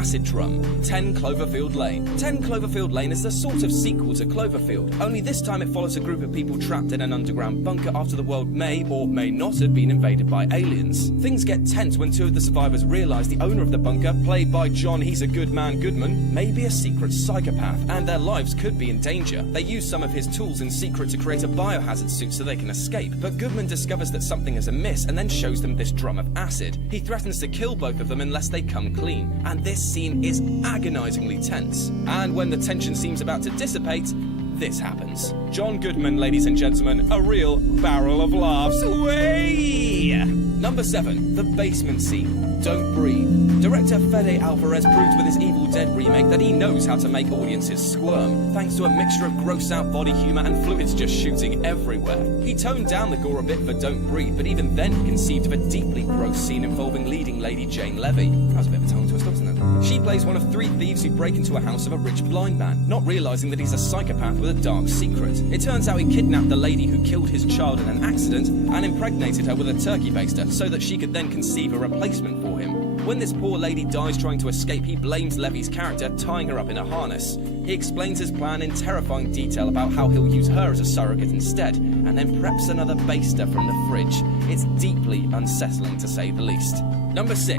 acid drum, 10 Cloverfield Lane. 10 Cloverfield Lane is the sort of sequel to Cloverfield, only this time it follows a group of people trapped in an underground bunker after the world may or may not have been invaded by aliens. Things get tense when two of the survivors realize the owner of the bunker, played by John He's a Good Man Goodman, may be a secret psychopath, and their lives could be in danger. They use some of his tools in secret to create a biohazard suit so they can escape, but Goodman discovers that something is amiss and then shows them this drum of acid. He threatens to kill both of them unless they come clean, and this scene is agonizingly tense. And when the tension seems about to dissipate, this happens. John Goodman, ladies and gentlemen, a real barrel of laughs. Way! Number 7, the basement scene. Don't Breathe. Director Fede Alvarez proved with his Evil Dead remake that he knows how to make audiences squirm, thanks to a mixture of gross-out body humour and fluids just shooting everywhere. He toned down the gore a bit for Don't Breathe, but even then he conceived of a deeply gross scene involving leading lady Jane Levy. That was a bit of a tongue twister, wasn't it? She plays one of 3 thieves who break into a house of a rich blind man, not realising that he's a psychopath with a dark secret. It turns out he kidnapped the lady who killed his child in an accident and impregnated her with a turkey baster so that she could then conceive a replacement for him. When this poor lady dies trying to escape, he blames Levy's character, tying her up in a harness. He explains his plan in terrifying detail about how he'll use her as a surrogate instead, and then preps another baster from the fridge. It's deeply unsettling, to say the least. Number 6,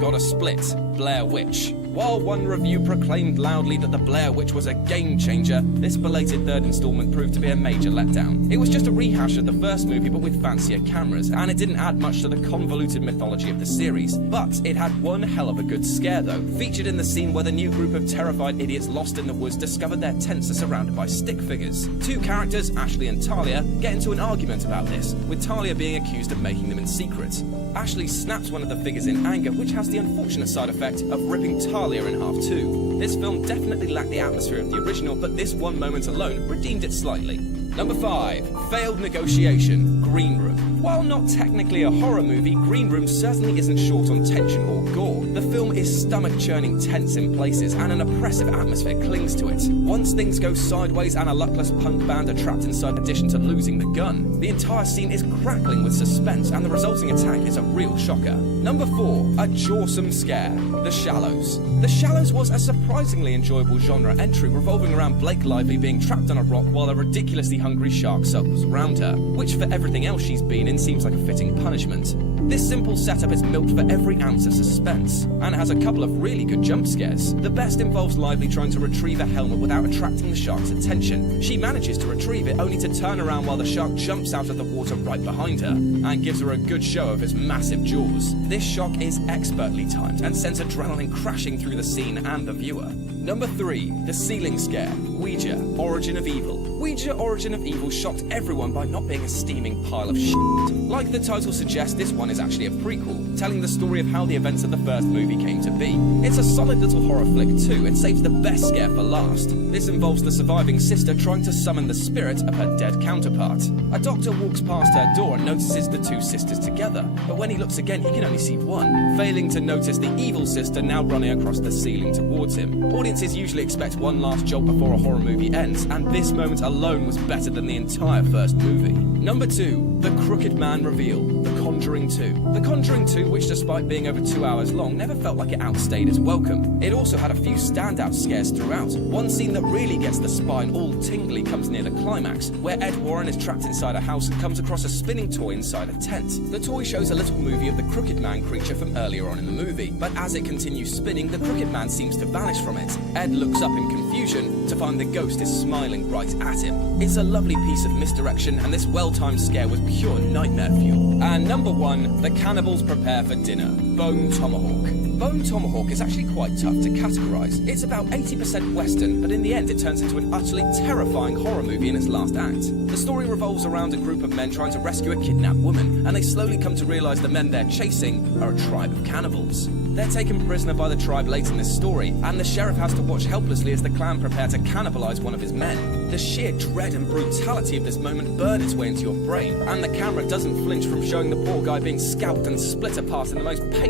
got a split, Blair Witch. While one review proclaimed loudly that The Blair Witch was a game changer, this belated 3rd installment proved to be a major letdown. It was just a rehash of the first movie but with fancier cameras, and it didn't add much to the convoluted mythology of the series. But it had one hell of a good scare though, featured in the scene where the new group of terrified idiots lost in the woods discovered their tents are surrounded by stick figures. 2 characters, Ashley and Talia, get into an argument about this, with Talia being accused of making them in secret. Ashley snaps one of the figures in anger, which has the unfortunate side effect of ripping Talia in half too. This film definitely lacked the atmosphere of the original, but this one moment alone redeemed it slightly. Number 5, failed negotiation, Green Room. While not technically a horror movie, Green Room certainly isn't short on tension or gore. The film is stomach-churning tense in places, and an oppressive atmosphere clings to it. Once things go sideways and a luckless punk band are trapped inside the addition to losing the gun, the entire scene is crackling with suspense, and the resulting attack is a real shocker. Number 4, a jawsome scare, The Shallows. The Shallows was a surprisingly enjoyable genre entry revolving around Blake Lively being trapped on a rock while a ridiculously hungry shark circles around her, which for everything else she's been in seems like a fitting punishment. This simple setup is milked for every ounce of suspense, and has a couple of really good jump scares. The best involves Lively trying to retrieve a helmet without attracting the shark's attention. She manages to retrieve it only to turn around while the shark jumps out of the water right behind her, and gives her a good show of his massive jaws. This shock is expertly timed, and sends adrenaline crashing through the scene and the viewer. Number 3, the ceiling scare, Ouija, Origin of Evil. Ouija Origin of Evil shocked everyone by not being a steaming pile of shit. Like the title suggests, this one is actually a prequel, telling the story of how the events of the first movie came to be. It's a solid little horror flick too, and saves the best scare for last. This involves the surviving sister trying to summon the spirit of her dead counterpart. A doctor walks past her door and notices the 2 sisters together, but when he looks again he can only see one, failing to notice the evil sister now running across the ceiling towards him. Audiences usually expect one last jolt before a horror movie ends, and this moment alone was better than the entire first movie. Number 2, The Crooked Man Reveal, The Conjuring 2. The Conjuring 2, which despite being over 2 hours long, never felt like it outstayed its welcome. It also had a few standout scares throughout. One scene that really gets the spine all tingly comes near the climax, where Ed Warren is trapped inside a house and comes across a spinning toy inside a tent. The toy shows a little movie of the Crooked Man creature from earlier on in the movie, but as it continues spinning, the Crooked Man seems to vanish from it. Ed looks up in confusion to find the ghost is smiling right at him. It's a lovely piece of misdirection, and this well-timed scare was pure nightmare fuel. And number 1, the cannibals prepare for dinner, Bone Tomahawk. Bone Tomahawk is actually quite tough to categorise. It's about 80% Western, but in the end it turns into an utterly terrifying horror movie in its last act. The story revolves around a group of men trying to rescue a kidnapped woman, and they slowly come to realise the men they're chasing are a tribe of cannibals. They're taken prisoner by the tribe late in this story, and the sheriff has to watch helplessly as the clan prepare to cannibalize one of his men. The sheer dread and brutality of this moment burn its way into your brain, and the camera doesn't flinch from showing the poor guy being scalped and split apart in the most painful